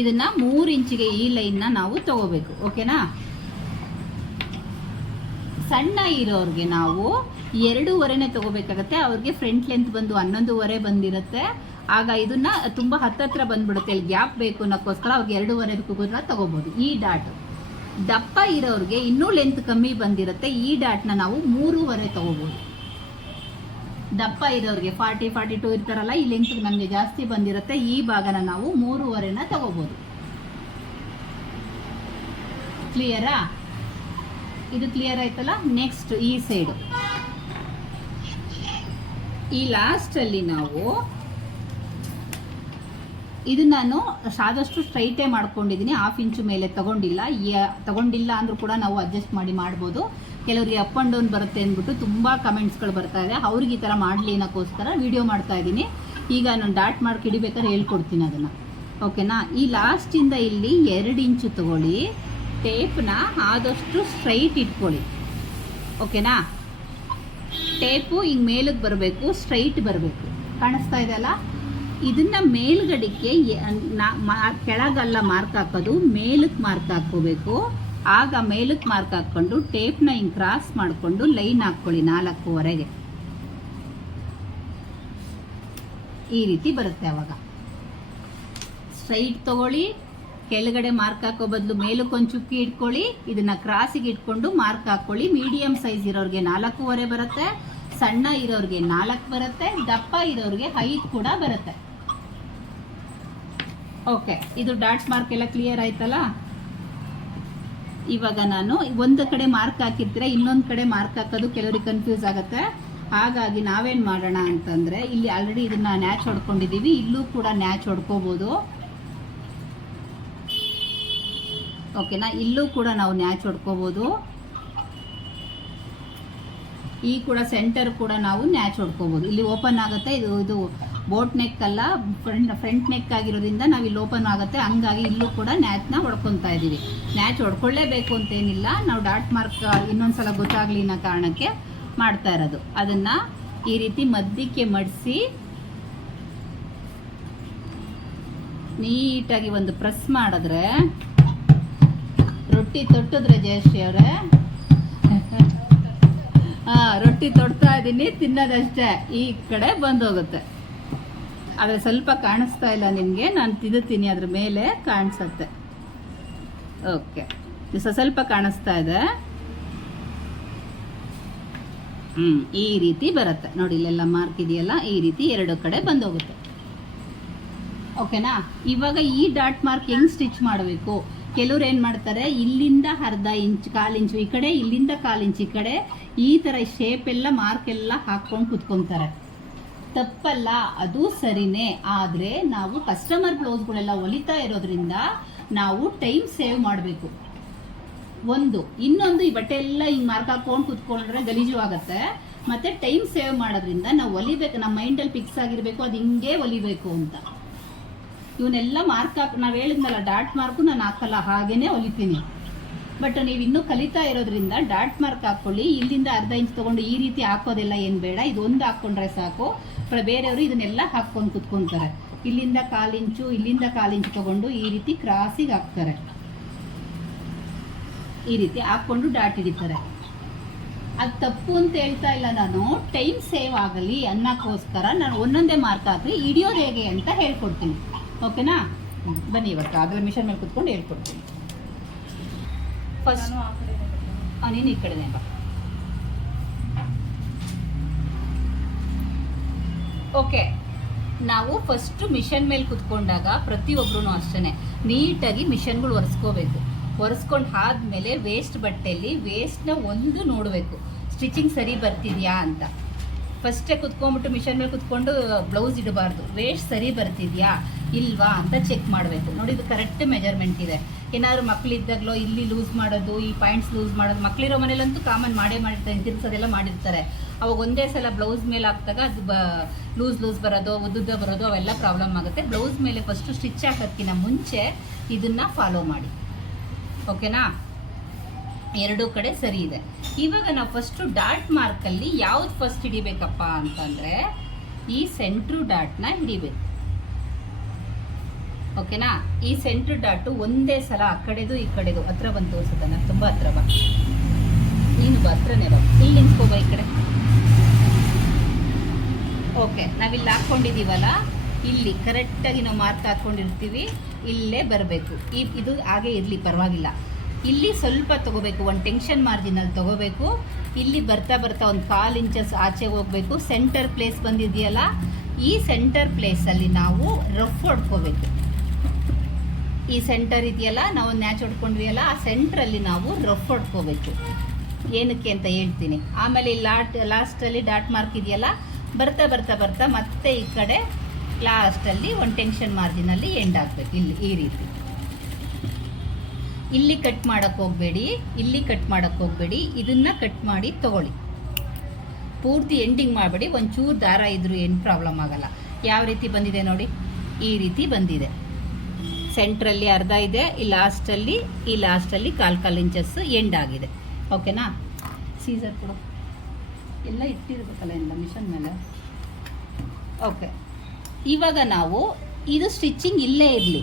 ಇದನ್ನು ಮೂರು ಇಂಚಿಗೆ ಈ ಲೈನ್ನ ನಾವು ತಗೋಬೇಕು. ಓಕೆನಾ ಸಣ್ಣ ಇರೋರಿಗೆ ನಾವು ಎರಡೂವರೆನೇ ತಗೋಬೇಕಾಗತ್ತೆ. ಅವ್ರಿಗೆ ಫ್ರಂಟ್ ಲೆಂತ್ ಬಂದು ಹನ್ನೊಂದುವರೆ ಬಂದಿರುತ್ತೆ. ಆಗ ಇದನ್ನ ತುಂಬ ಹತ್ತತ್ರ ಬಂದ್ಬಿಡುತ್ತೆ. ಇಲ್ಲಿ ಗ್ಯಾಪ್ ಬೇಕು ಅನ್ನೋಕ್ಕೋಸ್ಕರ ಅವ್ರಿಗೆ ಎರಡೂವರೆ ಕೂಡ ತಗೋಬೋದು. ಈ ಡಾಟ್ ದಪ್ಪ ಇರೋರಿಗೆ ಇನ್ನೂ ಲೆಂತ್ ಕಮ್ಮಿ ಬಂದಿರುತ್ತೆ. ಈ ಡಾಟ್ನ ನಾವು ಮೂರುವರೆ ತಗೋಬೋದು. ದಪ್ಪ ಇರೋರಿಗೆ ಫಾರ್ಟಿ ಫಾರ್ಟಿ ಟು ಇರ್ತಾರಲ್ಲ, ಈ ಲೆಂತ್ ನಮಗೆ ಜಾಸ್ತಿ ಬಂದಿರುತ್ತೆ. ಈ ಭಾಗನ ನಾವು ಮೂರುವರೆನ ತಗೋಬೋದು. ಕ್ಲಿಯರಾ ಇದು ಕ್ಲಿಯರ್ ಆಯ್ತಲ್ಲ? ನೆಕ್ಸ್ಟ್ ಈ ಸೈಡು ಈ ಲಾಸ್ಟಲ್ಲಿ ನಾವು ಇದು ನಾನು ಆದಷ್ಟು ಸ್ಟ್ರೈಟೇ ಮಾಡ್ಕೊಂಡಿದ್ದೀನಿ ಹಾಫ್ ಇಂಚು ಮೇಲೆ ತಗೊಂಡಿಲ್ಲ. ತಗೊಂಡಿಲ್ಲ ಅಂದ್ರೂ ಕೂಡ ನಾವು ಅಡ್ಜಸ್ಟ್ ಮಾಡಿ ಮಾಡ್ಬೋದು. ಕೆಲವರಿಗೆ ಅಪ್ ಆ್ಯಂಡ್ ಡೌನ್ ಬರುತ್ತೆ ಅಂದ್ಬಿಟ್ಟು ತುಂಬ ಕಮೆಂಟ್ಸ್ಗಳು ಬರ್ತಾ ಇದೆ. ಅವ್ರಿಗೆ ಈ ಥರ ಮಾಡಲಿ ಅನ್ನೋಕ್ಕೋಸ್ಕರ ವಿಡಿಯೋ ಮಾಡ್ತಾ ಇದ್ದೀನಿ ಈಗ ನಾನು ಡಾಟ್ ಮಾರ್ಕ್ ಹಿಡಿಬೇಕಾದ್ರೆ ಹೇಳ್ಕೊಡ್ತೀನಿ ಅದನ್ನು. ಓಕೆನಾ ಈ ಲಾಸ್ಟಿಂದ ಇಲ್ಲಿ ಎರಡು ಇಂಚು ತಗೊಳ್ಳಿ. ಟೇಪ್ನ ಆದಷ್ಟು ಸ್ಟ್ರೈಟ್ ಇಟ್ಕೊಳ್ಳಿ. ಓಕೆನಾ ಟೇಪು ಹಿಂಗೆ ಮೇಲಕ್ಕೆ ಬರಬೇಕು ಸ್ಟ್ರೈಟ್ ಬರಬೇಕು. ಕಾಣಿಸ್ತಾ ಇದೆಯಲ್ಲ ಇದನ್ನು ಮೇಲ್ಗಡೆಗೆ ಕೆಳಗಲ್ಲ ಮಾರ್ಕ್ ಹಾಕೋದು ಮೇಲಕ್ಕೆ ಮಾರ್ಕ್ ಹಾಕ್ಕೋಬೇಕು. ಆಗ ಮೇಲಕ್ಕೆ ಮಾರ್ಕ್ ಹಾಕ್ಕೊಂಡು ಟೇಪ್ನ ಹಿಂಗೆ ಕ್ರಾಸ್ ಮಾಡಿಕೊಂಡು ಲೈನ್ ಹಾಕ್ಕೊಳ್ಳಿ ನಾಲ್ಕೂವರೆಗೆ. ಈ ರೀತಿ ಬರುತ್ತೆ ಅವಾಗ. ಸ್ಟ್ರೈಟ್ ತಗೊಳ್ಳಿ ಕೆಳಗಡೆ ಮಾರ್ಕ್ ಹಾಕೋ ಬದಲು ಮೇಲಕ್ಕೊಂದು ಚುಕ್ಕಿ ಇಟ್ಕೊಳ್ಳಿ. ಇದನ್ನ ಕ್ರಾಸಿಗೆ ಇಟ್ಕೊಂಡು ಮಾರ್ಕ್ ಹಾಕ್ಕೊಳ್ಳಿ ಮೀಡಿಯಂ ಸೈಜ್ ಇರೋರಿಗೆ ನಾಲ್ಕೂವರೆ ಬರುತ್ತೆ. ಸಣ್ಣ ಇರೋರಿಗೆ ನಾಲ್ಕು ಬರುತ್ತೆ. ದಪ್ಪ ಇರೋರಿಗೆ ಐದು ಕೂಡ ಬರುತ್ತೆ. ಓಕೆ, ಇದು ಡಾಟ್ಸ್ ಮಾರ್ಕ್ ಎಲ್ಲ ಕ್ಲಿಯರ್ ಆಯ್ತಲ್ಲ? ಇವಾಗ ನಾನು ಒಂದು ಕಡೆ ಮಾರ್ಕ್ ಹಾಕಿರ್ತೀರ ಇನ್ನೊಂದು ಕಡೆ ಮಾರ್ಕ್ ಹಾಕೋದು ಕೆಲವರಿಗೆ ಕನ್ಫ್ಯೂಸ್ ಆಗುತ್ತೆ. ಹಾಗಾಗಿ ನಾವೇನು ಮಾಡೋಣ ಅಂತಂದರೆ, ಇಲ್ಲಿ ಆಲ್ರೆಡಿ ಇದನ್ನ ನ್ಯಾಚ್ ಹೊಡ್ಕೊಂಡಿದ್ದೀವಿ. ಇಲ್ಲೂ ಕೂಡ ನ್ಯಾಚ್ ಹೊಡ್ಕೋಬೋದು. ಓಕೆನಾ ಇಲ್ಲೂ ಕೂಡ ನಾವು ನ್ಯಾಚ್ ಹೊಡ್ಕೋಬೋದು. ಈ ಕೂಡ ಸೆಂಟರ್ ಕೂಡ ನಾವು ನ್ಯಾಚ್ ಹೊಡ್ಕೋಬೋದು. ಇಲ್ಲಿ ಓಪನ್ ಆಗುತ್ತೆ, ಇದು ಇದು ಬೋಟ್ ನೆಕ್ ಅಲ್ಲ ಫ್ರಂಟ್ ಫ್ರಂಟ್ ನೆಕ್ ಆಗಿರೋದ್ರಿಂದ ನಾವು ಇಲ್ಲಿ ಓಪನ್ ಆಗುತ್ತೆ. ಹಂಗಾಗಿ ಇಲ್ಲೂ ಕೂಡ ನ್ಯಾಚ್ನ ಹೊಡ್ಕೊತಾ ಇದ್ದೀವಿ ನ್ಯಾಚ್ ಹೊಡ್ಕೊಳ್ಳೇಬೇಕು ಅಂತೇನಿಲ್ಲ. ನಾವು ಡಾಟ್ ಮಾರ್ಕ್ ಇನ್ನೊಂದ್ಸಲ ಗೊತ್ತಾಗ್ಲಿ ಅನ್ನೋ ಕಾರಣಕ್ಕೆ ಮಾಡ್ತಾ ಇರೋದು. ಅದನ್ನ ಈ ರೀತಿ ಮಧ್ಯಕ್ಕೆ ಮಡಿಸಿ, ನೀಟಾಗಿ ಒಂದು ಪ್ರೆಸ್ ಮಾಡಿದ್ರೆ ರೊಟ್ಟಿ ತೊಟ್ಟಿದ್ರೆ ಜಯಶ್ರೀ ಅವರೇ. ಹಾ, ರೊಟ್ಟಿ ತೊಡ್ತಾ ಇದ್ದೀನಿ, ತಿನ್ನೋದಷ್ಟೇ. ಈ ಕಡೆ ಬಂದೋಗುತ್ತೆ. ಆದರೆ ಸ್ವಲ್ಪ ಕಾಣಿಸ್ತಾ ಇಲ್ಲ ನಿಮಗೆ, ನಾನು ತಿನ್ನುತ್ತೀನಿ ಅದ್ರ ಮೇಲೆ ಕಾಣಿಸುತ್ತೆ. ಓಕೆ ಸ್ವಲ್ಪ ಕಾಣಿಸ್ತಾ ಇದೆ. ಹ್ಮ್, ಈ ರೀತಿ ಬರುತ್ತೆ. ನೋಡಿ, ಇಲ್ಲೆಲ್ಲ ಮಾರ್ಕ್ ಇದೆಯಲ್ಲ, ಈ ರೀತಿ ಎರಡು ಕಡೆ ಬಂದೋಗುತ್ತೆ. ಓಕೆನಾ ಇವಾಗ ಈ ಡಾಟ್ ಮಾರ್ಕ್ ಹೆಂಗ್ ಸ್ಟಿಚ್ ಮಾಡಬೇಕು? ಕೆಲವ್ರು ಏನು ಮಾಡ್ತಾರೆ, ಇಲ್ಲಿಂದ ಅರ್ಧ ಇಂಚ್, ಕಾಲು ಇಂಚು ಈ ಕಡೆ, ಇಲ್ಲಿಂದ ಕಾಲು ಇಂಚು ಈ ಕಡೆ, ಈ ಥರ ಶೇಪ್ ಎಲ್ಲ ಮಾರ್ಕ್ ಎಲ್ಲ ಹಾಕ್ಕೊಂಡು ಕುತ್ಕೊತಾರೆ. ತಪ್ಪಲ್ಲ, ಅದು ಸರಿನೇ. ಆದರೆ ನಾವು ಕಸ್ಟಮರ್ ಬ್ಲೌಸ್ಗಳೆಲ್ಲ ಹೊಲಿತಾ ಇರೋದ್ರಿಂದ ನಾವು ಟೈಮ್ ಸೇವ್ ಮಾಡಬೇಕು. ಒಂದು, ಇನ್ನೊಂದು ಈ ಬಟ್ಟೆ ಎಲ್ಲ ಹಿಂಗೆ ಮಾರ್ಕ್ ಹಾಕೊಂಡು ಕುತ್ಕೊಂಡ್ರೆ ಗಲೀಜು ಆಗುತ್ತೆ. ಮತ್ತು ಟೈಮ್ ಸೇವ್ ಮಾಡೋದ್ರಿಂದ ನಾವು ಹೊಲಿಬೇಕು ನಮ್ಮ ಮೈಂಡಲ್ಲಿ ಫಿಕ್ಸ್ ಆಗಿರಬೇಕು, ಅದು ಹಿಂಗೆ ಹೊಲಿಬೇಕು ಅಂತ. ಇವನ್ನೆಲ್ಲ ಮಾರ್ಕ್ ಹಾಕ್ ನಾವು ಹೇಳಿದ್ನಲ್ಲ ಡಾಟ್ ಮಾರ್ಕು ನಾನು ಹಾಕಲ್ಲ, ಹಾಗೇನೆ ಹೊಲಿತೀನಿ. ಬಟ್ ನೀವು ಇನ್ನೂ ಕಲಿತಾ ಇರೋದ್ರಿಂದ ಡಾಟ್ ಮಾರ್ಕ್ ಹಾಕೊಳ್ಳಿ ಇಲ್ಲಿಂದ ಅರ್ಧ ಇಂಚ್ ತಗೊಂಡು ಈ ರೀತಿ ಹಾಕೋದೆಲ್ಲ ಏನು ಬೇಡ. ಇದು ಒಂದು ಹಾಕ್ಕೊಂಡ್ರೆ ಸಾಕು ಬೇರೆಯವರು ಇದನ್ನೆಲ್ಲ ಹಾಕ್ಕೊಂಡು ಕುತ್ಕೊಂತಾರೆ. ಇಲ್ಲಿಂದ ಕಾಲು ಇಂಚು ಇಲ್ಲಿಂದ ಕಾಲು ಇಂಚು ತಗೊಂಡು ಈ ರೀತಿ ಕ್ರಾಸಿಗೆ ಹಾಕ್ತಾರೆ. ಈ ರೀತಿ ಹಾಕ್ಕೊಂಡು ಡಾಟ್ ಹಿಡಿತಾರೆ. ಅದು ತಪ್ಪು ಅಂತ ಹೇಳ್ತಾ ಇಲ್ಲ ನಾನು. ಟೈಮ್ ಸೇವ್ ಆಗಲಿ ಅನ್ನಕ್ಕೋಸ್ಕರ ನಾನು ಒಂದೊಂದೇ ಮಾರ್ಕ್ ಹಾಕಿ ಹಿಡಿಯೋದು ಹೇಗೆ ಅಂತ ಹೇಳ್ಕೊಡ್ತೀನಿ. ಓಕೆನಾ. ಬನ್ನಿ ಇವತ್ತು. ಅದರ ಮಿಷನ್ ಮೇಲೆ ಕುತ್ಕೊಂಡು ಹೇಳ್ಕೊಡ್ತೀನಿ. ಫಸ್ಟ್ ನೀನು ಈ ಕಡೆನೇ ಓಕೆ. ನಾವು ಫಸ್ಟ್ ಮಿಷನ್ ಮೇಲೆ ಕುತ್ಕೊಂಡಾಗ ಪ್ರತಿಯೊಬ್ಬರೂ ಅಷ್ಟೇ ನೀಟಾಗಿ ಮಿಷನ್ಗಳು ಒರೆಸ್ಕೋಬೇಕು. ಒರೆಸ್ಕೊಂಡು ಆದ್ಮೇಲೆ ವೇಸ್ಟ್ ಬಟ್ಟೆಯಲ್ಲಿ ವೇಸ್ಟ್ನ ಒಂದು ನೋಡಬೇಕು. ಸ್ಟಿಚಿಂಗ್ ಸರಿ ಬರ್ತಿದ್ಯಾ ಅಂತ. ಫಸ್ಟೇ ಕುತ್ಕೊಂಡ್ಬಿಟ್ಟು ಮಿಷನ್ ಮೇಲೆ ಕುತ್ಕೊಂಡು ಬ್ಲೌಸ್ ಇಡಬಾರ್ದು. ವೇಸ್ಟ್ ಸರಿ ಬರ್ತಿದ್ಯಾ? ಇಲ್ವಾ ಅಂತ ಚೆಕ್ ಮಾಡಬೇಕು. ನೋಡಿ, ಇದು ಕರೆಕ್ಟ್ ಮೆಜರ್ಮೆಂಟ್ ಇದೆ. ಏನಾದ್ರು ಮಕ್ಳಿದ್ದಾಗಲೋ, ಇಲ್ಲಿ ಲೂಸ್ ಮಾಡೋದು, ಈ ಪಾಯಿಂಟ್ಸ್ ಲೂಸ್ ಮಾಡೋದು, ಮಕ್ಳಿರೋ ಮನೇಲಂತೂ ಕಾಮನ್ ಮಾಡೇ ಮಾಡಿರ್ತಾರೆ ತಿರ್ಸೋದೆಲ್ಲ ಮಾಡಿರ್ತಾರೆ. ಅವಾಗ ಒಂದೇ ಸಲ ಬ್ಲೌಸ್ ಮೇಲೆ ಹಾಕಿದಾಗ ಅದು ಬ ಲೂಸ್ ಲೂಸ್ ಬರೋದು, ಉದ್ದುದ್ದ ಬರೋದು, ಅವೆಲ್ಲ ಪ್ರಾಬ್ಲಮ್ ಆಗುತ್ತೆ. ಬ್ಲೌಸ್ ಮೇಲೆ ಫಸ್ಟು ಸ್ಟಿಚ್ ಹಾಕೋದಕ್ಕಿಂತ ಮುಂಚೆ ಇದನ್ನು ಫಾಲೋ ಮಾಡಿ. ಓಕೆನಾ ಎರಡೂ ಕಡೆ ಸರಿ ಇದೆ. ಇವಾಗ ನಾವು ಫಸ್ಟು ಡಾಟ್ ಮಾರ್ಕಲ್ಲಿ ಯಾವ್ದು ಫಸ್ಟ್ ಹಿಡಿಬೇಕಪ್ಪ ಅಂತಂದರೆ ಈ ಸೆಂಟ್ರು ಡಾಟ್ನ ಹಿಡಿಬೇಕು. ಓಕೆನಾ ಈ ಸೆಂಟ್ರ್ ಡಾಟು ಒಂದೇ ಸಲ ಆ ಕಡೆದು ಈ ಕಡೆದು ಹತ್ರ ಬಂದು ತೋರಿಸುತ್ತೆ ನಾನು ತುಂಬ ಹತ್ರ ಬಾ. ನೀನು ಬಾ, ಹತ್ರನೇ ಬಾ. ಇಲ್ಲಿ ನಿಂತ್ಕೋಬಾ ಈ ಕಡೆ. ಓಕೆ ನಾವಿಲ್ಲಿ ಹಾಕ್ಕೊಂಡಿದ್ದೀವಲ್ಲ ಇಲ್ಲಿ ಕರೆಕ್ಟಾಗಿ ನಾವು ಮಾರ್ಕ್ ಹಾಕ್ಕೊಂಡಿರ್ತೀವಿ ಇಲ್ಲೇ ಬರಬೇಕು. ಇದು ಹಾಗೆ ಇರಲಿ, ಪರವಾಗಿಲ್ಲ. ಇಲ್ಲಿ ಸ್ವಲ್ಪ ತಗೋಬೇಕು, ಒಂದು ಟೆನ್ಷನ್ ಮಾರ್ಜಿನಲ್ಲಿ ತಗೋಬೇಕು. ಇಲ್ಲಿ ಬರ್ತಾ ಬರ್ತಾ ಒಂದು ಕಾಲು ಇಂಚಸ್ ಆಚೆ ಹೋಗಬೇಕು. ಸೆಂಟರ್ ಪ್ಲೇಸ್ ಬಂದಿದೆಯಲ್ಲ, ಈ ಸೆಂಟರ್ ಪ್ಲೇಸಲ್ಲಿ ನಾವು ರಫ್ ಹೊಡ್ಕೋಬೇಕು. ಈ ಸೆಂಟರ್ ಇದೆಯಲ್ಲ, ನಾವು ನ್ಯಾಚ್ ಹೊಡ್ಕೊಂಡ್ವಿಯಲ್ಲ, ಆ ಸೆಂಟ್ರಲ್ಲಿ ನಾವು ರಫ್ ಹೊಡ್ಕೋಬೇಕು. ಏನಕ್ಕೆ ಅಂತ ಹೇಳ್ತೀನಿ. ಆಮೇಲೆ ಈ ಲಾಟ್ ಲಾಸ್ಟಲ್ಲಿ ಡಾಟ್ ಮಾರ್ಕ್ ಇದೆಯಲ್ಲ, ಬರ್ತಾ ಬರ್ತಾ ಬರ್ತಾ ಮತ್ತೆ ಈ ಕಡೆ ಲಾಸ್ಟಲ್ಲಿ ಒಂದು ಟೆನ್ಷನ್ ಮಾರ್ಜಿನಲ್ಲಿ ಎಂಡ್ ಆಗಬೇಕು. ಇಲ್ಲಿ, ಈ ರೀತಿ. ಇಲ್ಲಿ ಕಟ್ ಮಾಡಕ್ಕೆ ಹೋಗಬೇಡಿ, ಇಲ್ಲಿ ಕಟ್ ಮಾಡಕ್ಕೆ ಹೋಗಬೇಡಿ, ಇದನ್ನು ಕಟ್ ಮಾಡಿ ತಗೊಳ್ಳಿ. ಪೂರ್ತಿ ಎಂಡಿಂಗ್ ಮಾಡಬೇಡಿ, ಒಂಚೂರು ದಾರ ಇದ್ದರೂ ಏನು ಪ್ರಾಬ್ಲಮ್ ಆಗಲ್ಲ. ಯಾವ ರೀತಿ ಬಂದಿದೆ ನೋಡಿ? ಈ ರೀತಿ ಬಂದಿದೆ. ಸೆಂಟ್ರಲ್ಲಿ ಅರ್ಧ ಇದೆ, ಈ ಲಾಸ್ಟಲ್ಲಿ ಈ ಲಾಸ್ಟಲ್ಲಿ ಕಾಲು ಕಾಲು ಇಂಚಸ್ ಎಂಡ್ ಆಗಿದೆ. ಓಕೆನಾ ಸೀಸರ್ ಕೊಡು. ಎಲ್ಲ ಇಟ್ಟಿರ್ಬೇಕಲ್ಲ ಎಲ್ಲ ಮಿಷನ್ ಮೇಲೆ? ಓಕೆ ಇವಾಗ ನಾವು ಇದು ಸ್ಟಿಚ್ಚಿಂಗ್ ಇಲ್ಲೇ ಇರಲಿ.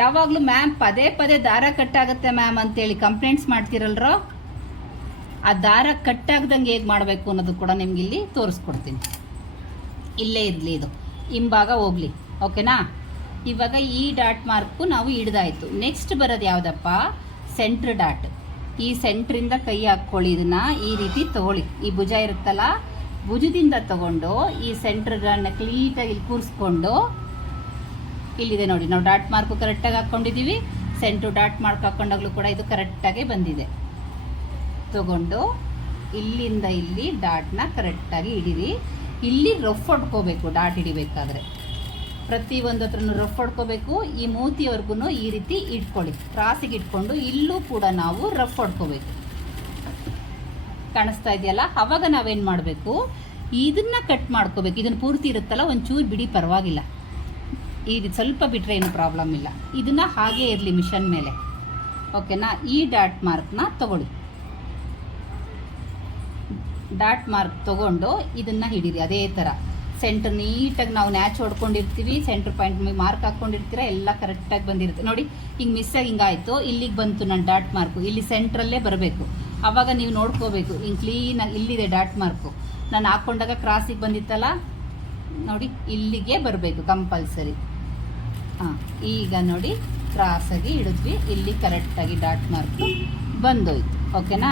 ಯಾವಾಗಲೂ ಮ್ಯಾಮ್ ಪದೇ ಪದೇ ದಾರ ಕಟ್ಟಾಗುತ್ತೆ ಮ್ಯಾಮ್ ಅಂತೇಳಿ ಕಂಪ್ಲೇಂಟ್ಸ್ ಮಾಡ್ತಿರಲ್ರೋ? ಆ ದಾರ ಕಟ್ಟಾಗ್ದಂಗೆ ಹೇಗೆ ಮಾಡಬೇಕು ಅನ್ನೋದು ಕೂಡ ನಿಮ್ಗೆ ಇಲ್ಲಿ ತೋರಿಸ್ಕೊಡ್ತೀನಿ. ಇಲ್ಲೇ ಇರಲಿ ಇದು. ಹಿಂಭಾಗ ಹೋಗ್ಲಿ. ಓಕೆನಾ? ಇವಾಗ ಈ ಡಾಟ್ ಮಾರ್ಕು ನಾವು ಹಿಡ್ದಾಯ್ತು. ನೆಕ್ಸ್ಟ್ ಬರೋದು ಯಾವುದಪ್ಪ? Center dot. ಈ ಸೆಂಟ್ರಿಂದ ಕೈ ಹಾಕ್ಕೊಳ್ಳಿ ಇದನ್ನ. ಈ ರೀತಿ ತಗೊಳ್ಳಿ. ಈ ಭುಜ ಇರುತ್ತಲ್ಲ? ಭುಜದಿಂದ ತಗೊಂಡು ಈ ಸೆಂಟ್ರನ್ನ ಕ್ಲೀಟಾಗಿ ಕೂರಿಸ್ಕೊಂಡು ಇಲ್ಲಿದೆ ನೋಡಿ. ನಾವು ಡಾಟ್ ಮಾರ್ಕು ಕರೆಕ್ಟಾಗಿ ಹಾಕ್ಕೊಂಡಿದ್ದೀವಿ ಸೆಂಟು ಡಾಟ್ ಮಾರ್ಕ್ ಹಾಕ್ಕೊಂಡಾಗಲೂ ಕೂಡ ಇದು ಕರೆಕ್ಟಾಗಿ ಬಂದಿದೆ. ತಗೊಂಡು ಇಲ್ಲಿಂದ ಇಲ್ಲಿ ಡಾಟ್ನ ಕರೆಕ್ಟಾಗಿ ಹಿಡೀರಿ. ಇಲ್ಲಿ ರಫ್ ಹೊಡ್ಕೋಬೇಕು ಡಾಟ್ ಹಿಡಿಬೇಕಾದ್ರೆ. ಪ್ರತಿ ಒಂದು ಹತ್ರನೂ ರಫ್ ಹೊಡ್ಕೋಬೇಕು. ಈ ಮೂತಿವರೆಗೂ ಈ ರೀತಿ ಇಟ್ಕೊಳ್ಳಿ. ಕ್ರಾಸಿಗೆ ಇಟ್ಕೊಂಡು ಇಲ್ಲೂ ಕೂಡ ನಾವು ರಫ್ ಹೊಡ್ಕೋಬೇಕು. ಕಾಣಿಸ್ತಾ ಇದೆಯಲ್ಲ? ಅವಾಗ ನಾವೇನು ಮಾಡಬೇಕು? ಇದನ್ನ ಕಟ್ ಮಾಡ್ಕೋಬೇಕು. ಇದನ್ನು ಪೂರ್ತಿ ಇರುತ್ತಲ್ಲ, ಒಂಚೂರು ಬಿಡಿ ಪರವಾಗಿಲ್ಲ. ಇದು ಸ್ವಲ್ಪ ಬಿಟ್ಟರೆ ಏನು ಪ್ರಾಬ್ಲಮ್ ಇಲ್ಲ. ಇದನ್ನ ಹಾಗೇ ಇರಲಿ ಮಿಷನ್ ಮೇಲೆ. ಓಕೆನಾ ಈ ಡಾಟ್ ಮಾರ್ಕ್ನ ತಗೊಳ್ಳಿ. ಡಾಟ್ ಮಾರ್ಕ್ ತಗೊಂಡು ಇದನ್ನ ಹಿಡೀರಿ, ಅದೇ ಥರ ಸೆಂಟರ್ ನೀಟಾಗಿ ನಾವು ನ್ಯಾಚ್ ಹೊಡ್ಕೊಂಡಿರ್ತೀವಿ ಸೆಂಟರ್ ಪಾಯಿಂಟ್ ಮಾರ್ಕ್ ಹಾಕ್ಕೊಂಡಿರ್ತೀರ ಎಲ್ಲ ಕರೆಕ್ಟಾಗಿ ಬಂದಿರುತ್ತೆ. ನೋಡಿ, ಹಿಂಗೆ ಮಿಸ್ಸಾಗಿ ಹಿಂಗಾಯಿತು ಇಲ್ಲಿಗೆ ಬಂತು ನನ್ನ ಡಾಟ್ ಮಾರ್ಕು ಇಲ್ಲಿ ಸೆಂಟ್ರಲ್ಲೇ ಬರಬೇಕು. ಆವಾಗ ನೀವು ನೋಡ್ಕೋಬೇಕು, ಹಿಂಗೆ ಕ್ಲೀನಾಗಿ ಇಲ್ಲಿದೆ ಡಾಟ್ ಮಾರ್ಕು ನಾನು ಹಾಕ್ಕೊಂಡಾಗ ಕ್ರಾಸಿಗೆ ಬಂದಿತ್ತಲ್ಲ? ನೋಡಿ, ಇಲ್ಲಿಗೆ ಬರಬೇಕು ಕಂಪಲ್ಸರಿ ಈಗ ನೋಡಿ ತ್ರಾಸಾಗಿ ಇಡಿದ್ವಿ ಇಲ್ಲಿ ಕರೆಕ್ಟಾಗಿ ಡಾಟ್ ಮಾರ್ಕ್ ಬಂದೋಯ್ತು. ಓಕೆನಾ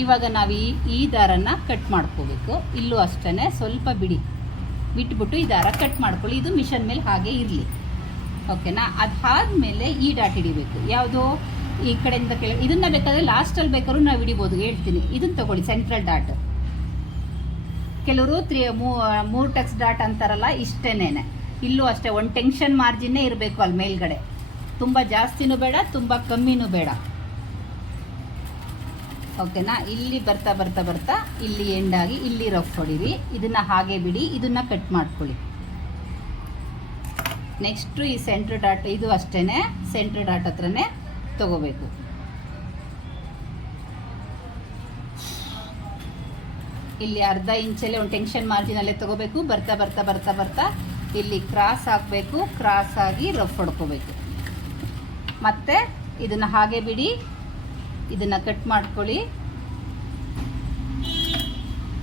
ಇವಾಗ ನಾವು ಈ ಈ ದಾರನ ಕಟ್ ಮಾಡ್ಕೋಬೇಕು. ಇಲ್ಲೂ ಅಷ್ಟೇ ಸ್ವಲ್ಪ ಬಿಡಿ. ಬಿಟ್ಬಿಟ್ಟು ಈ ದಾರ ಕಟ್ ಮಾಡ್ಕೊಳ್ಳಿ. ಇದು ಮಿಷನ್ ಮೇಲೆ ಹಾಗೆ ಇರಲಿ. ಓಕೆನಾ ಅದಾದಮೇಲೆ ಈ ಡಾಟ್ ಹಿಡಿಬೇಕು. ಯಾವುದು? ಈ ಕಡೆಯಿಂದ ಇದನ್ನ ಬೇಕಾದರೆ ಲಾಸ್ಟಲ್ಲಿ ಬೇಕಾದ್ರೂ ನಾವು ಹಿಡಿಬೋದು, ಹೇಳ್ತೀನಿ. ಇದನ್ನ ತಗೊಳ್ಳಿ ಸೆಂಟ್ರಲ್ ಡಾಟ್ ಕೆಲವರು ತ್ರೀ ಮೂರು ಟಕ್ಸ್ ಡಾಟ್ ಅಂತಾರಲ್ಲ, ಇಷ್ಟೇನೇನೆ. ಇಲ್ಲೂ ಅಷ್ಟೇ, ಒಂದು ಟೆನ್ಷನ್ ಮಾರ್ಜಿನ್ನೇ ಇರಬೇಕು ಅಲ್ಲಿ ಮೇಲ್ಗಡೆ. ತುಂಬ ಜಾಸ್ತಿನೂ ಬೇಡ, ತುಂಬ ಕಮ್ಮಿನೂ ಬೇಡ. ಓಕೆನಾ? ಇಲ್ಲಿ ಬರ್ತಾ ಬರ್ತಾ ಬರ್ತಾ, ಇಲ್ಲಿ ಎಂಡಾಗಿ ಇಲ್ಲಿ ರಫ್ ಹೊಡಿರಿ. ಇದನ್ನು ಹಾಗೆ ಬಿಡಿ, ಇದನ್ನು ಕಟ್ ಮಾಡ್ಕೊಳ್ಳಿ. ನೆಕ್ಸ್ಟು ಈ ಸೆಂಟ್ರ್ ಡಾಟ್ ಇದು ಅಷ್ಟೇ ಸೆಂಟ್ರ್ ಡಾಟ್ ಹತ್ರನೇ ತಗೋಬೇಕು. ಇಲ್ಲಿ ಅರ್ಧ ಇಂಚಲ್ಲೇ ಒಂದು ಟೆನ್ಷನ್ ಮಾರ್ಜಿನಲ್ಲೇ ತಗೋಬೇಕು. ಬರ್ತಾ ಬರ್ತಾ ಬರ್ತಾ ಬರ್ತಾ ಇಲ್ಲಿ ಕ್ರಾಸ್ ಹಾಕಬೇಕು, ಕ್ರಾಸ್ ಆಗಿ ರಫ್ ಹೊಡ್ಕೋಬೇಕು. ಮತ್ತೆ ಇದನ್ನ ಹಾಗೆ ಬಿಡಿ, ಇದನ್ನ ಕಟ್ ಮಾಡ್ಕೊಳ್ಳಿ.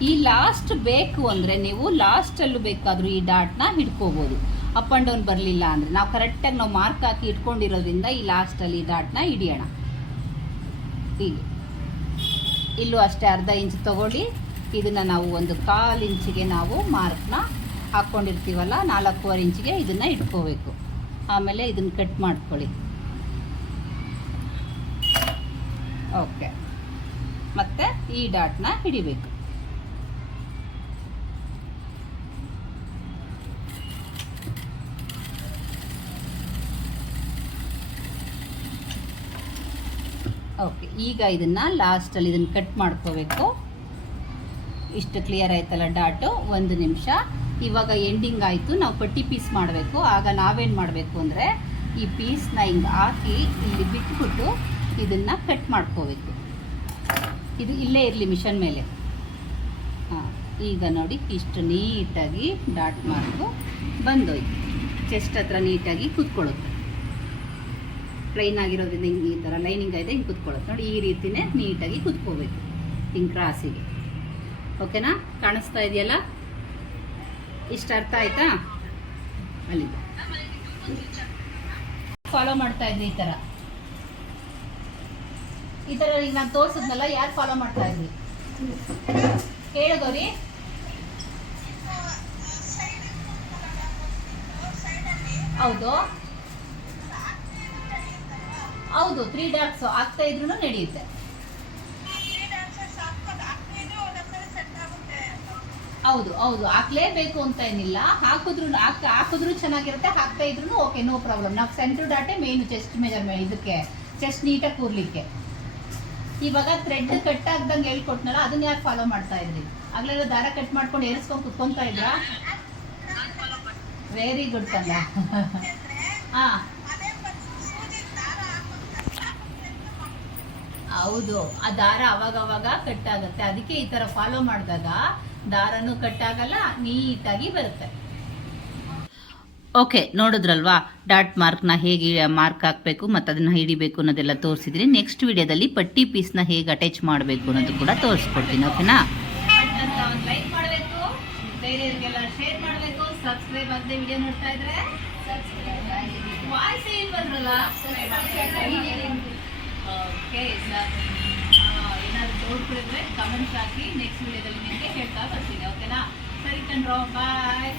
ಈ ಲಾಸ್ಟ್ ಬೇಕು ಅಂದರೆ ನೀವು ಲಾಸ್ಟಲ್ಲೂ ಬೇಕಾದರೂ ಈ ಡಾಟ್ನ ಹಿಡ್ಕೋಬೋದು. ಅಪ್ ಆ್ಯಂಡ್ ಡೌನ್ ಬರಲಿಲ್ಲ ಅಂದರೆ, ನಾವು ಕರೆಕ್ಟಾಗಿ ನಾವು ಮಾರ್ಕ್ ಹಾಕಿ ಇಟ್ಕೊಂಡಿರೋದ್ರಿಂದ ಈ ಲಾಸ್ಟಲ್ಲಿ ಈ ಡಾಟ್ನ ಹಿಡಿಯೋಣ. ಹೀಗೆ. ಇಲ್ಲೂ ಅಷ್ಟೇ ಅರ್ಧ ಇಂಚ್ ತಗೊಳ್ಳಿ. ಇದನ್ನು ನಾವು ಒಂದು ಕಾಲು ಇಂಚಿಗೆ ನಾವು ಮಾರ್ಕ್ನ ಹಾಕ್ಕೊಂಡಿರ್ತೀವಲ್ಲ ನಾಲ್ಕೂವರೆ ಇಂಚಿಗೆ ಇದನ್ನು ಇಟ್ಕೋಬೇಕು. ಆಮೇಲೆ ಇದನ್ನು ಕಟ್ ಮಾಡ್ಕೊಳ್ಳಿ. ಓಕೆ ಮತ್ತೆ ಈ ಡಾಟ್ನ ಹಿಡಿಬೇಕು. ಓಕೆ ಈಗ ಇದನ್ನ ಲಾಸ್ಟಲ್ಲಿ ಇದನ್ನು ಕಟ್ ಮಾಡ್ಕೋಬೇಕು. ಇಷ್ಟು ಕ್ಲಿಯರ್ ಆಯ್ತಲ್ಲ ಡಾಟು? ಒಂದು ನಿಮಿಷ. ಇವಾಗ ಎಂಡಿಂಗ್ ಆಯಿತು. ನಾವು ಪಟ್ಟಿ ಪೀಸ್ ಮಾಡಬೇಕು. ಆಗ ನಾವೇನು ಮಾಡಬೇಕು ಅಂದರೆ ಈ ಪೀಸ್ನ ಹಿಂಗೆ ಹಾಕಿ ಇಲ್ಲಿ ಬಿಟ್ಬಿಟ್ಟು ಇದನ್ನು ಕಟ್ ಮಾಡ್ಕೋಬೇಕು. ಇದು ಇಲ್ಲೇ ಇರಲಿ ಮಿಷನ್ ಮೇಲೆ. ಹಾಂ, ಈಗ ನೋಡಿ ಇಷ್ಟು ನೀಟಾಗಿ ಡಾಟ್ ಮಾರ್ಕು ಬಂದೋಯ್ತು. ಚೆಸ್ಟ್ ಹತ್ರ ನೀಟಾಗಿ ಕೂತ್ಕೊಳ್ಳುತ್ತೆ. ಪ್ಲೈನ್ ಆಗಿರೋದ್ರಿಂದ ಹಿಂಗೆ ಈ ಥರ ಲೈನಿಂಗ್ ಇದೆ ಹಿಂಗೆ ಕೂತ್ಕೊಳ್ಳುತ್ತೆ. ನೋಡಿ ಈ ರೀತಿಯೇ ನೀಟಾಗಿ ಕೂತ್ಕೋಬೇಕು. ಹಿಂಗೆ ಕ್ರಾಸಿಗೆ ಓಕೆನಾ ಕಾಣಿಸ್ತಾ ಇದೆಯಲ್ಲ? ಇಷ್ಟು ಅರ್ಥ ಆಯ್ತಾ? ಅಲ್ಲಿ. ಫಾಲೋ ಮಾಡ್ತಾ ಇದ್ವಿ ಈ ಥರ ಈ ಥರ ಈಗ ನಾನು ತೋರಿಸಿದ್ನಲ್ಲ, ಯಾರು ಫಾಲೋ ಮಾಡ್ತಾ ಇದ್ವಿ ಹೇಳು ಹೌದು. ಹೌದು ತ್ರೀ ಡಾಟ್ಸ್ ಆಗ್ತಾ ಇದ್ರು ನಡೆಯುತ್ತೆ. ಹೌದು ಹೌದು. ಹಾಕ್ಲೇಬೇಕು ಅಂತ ಏನಿಲ್ಲ. ಹಾಕಿದ್ರು ಹಾಕಿದ್ರು ಚೆನ್ನಾಗಿರುತ್ತೆ. ಹಾಕ್ತಾ ಇದ್ರು ಓಕೆ ನೋ ಪ್ರಾಬ್ಲಮ್ ನಾವು ಸೆಂಟ್ರ್ ಡಾಟೆ ಮೇನ್ ಚೆಸ್ಟ್ ಮೇಲೆ ಇದಕ್ಕೆ ಚೆಸ್ಟ್ ನೀಟಾಗಿ ಕೂರ್ಲಿಕ್ಕೆ. ಇವಾಗ ಥ್ರೆಡ್ ಕಟ್ ಆಗ್ದಂಗೆ ಹೇಳ್ಕೊಟ್ನಲ್ಲ, ಅದನ್ನ ಯಾರು ಫಾಲೋ ಮಾಡ್ತಾ ಇದ್ರಿ? ಆಗ್ಲೆಲ್ಲ ದಾರ ಕಟ್ ಮಾಡ್ಕೊಂಡು ಏರಿಸ್ಕೊಂಡು ಕುತ್ಕೊಂತ ಇದ್ರಾ? ವೆರಿ ಗುಡ್ ತಂದ ಹೌದು, ಆ ದಾರ ಅವಾಗ ಅವಾಗ ಕಟ್ ಆಗುತ್ತೆ. ಅದಕ್ಕೆ ಈ ತರ ಫಾಲೋ ಮಾಡಿದಾಗ ದಾರನೂ ಕಟ್ಟಾಗಲ್ಲ ಆಗಲ್ಲ ನೀಟಾಗಿ ಬರುತ್ತೆ. ಓಕೆ ನೋಡಿದ್ರಲ್ವಾ? ಡಾಟ್ ಮಾರ್ಕ್ನ ಹೇಗೆ ಮಾರ್ಕ್ ಹಾಕಬೇಕು ಮತ್ತು ಅದನ್ನು ಹಿಡಿಬೇಕು ಅನ್ನೋದೆಲ್ಲ ತೋರಿಸಿದ್ರಿ. ನೆಕ್ಸ್ಟ್ ವಿಡಿಯೋದಲ್ಲಿ ಪಟ್ಟಿ ಪೀಸ್ನ ಹೇಗೆ ಅಟ್ಯಾಚ್ ಮಾಡಬೇಕು ಅನ್ನೋದು ಕೂಡ ತೋರಿಸ್ಕೊಡ್ತೀನಿ ಓಕೆನಾ ಅಂತ ಒಂದು ಲೈಕ್ ಮಾಡಬೇಕು ಬೇರೆಯವ್ರಿಗೆಲ್ಲ ಶೇರ್ ಮಾಡಬೇಕು ಸಬ್ಸ್ಕ್ರೈಬ್ ಆಗದೆ ವಿಡಿಯೋ ನೋಡ್ತಾ ಇದ್ರೆ. ವಾಯ್ಸ್ ಏನು ಬಂದ್ರಲ್ಲ? ಓಕೆ ಡೌಟ್ ಕಮೆಂಟ್ಸ್ ಹಾಕಿ ನೆಕ್ಸ್ಟ್ ವಿಡಿಯೋದಲ್ಲಿ ನಿಮಗೆ ಹೇಳ್ತಾ ಬರ್ತೀನಿ ಓಕೆನಾ ಸರಿ ಕಣ್ರೋ ಬಾಯ್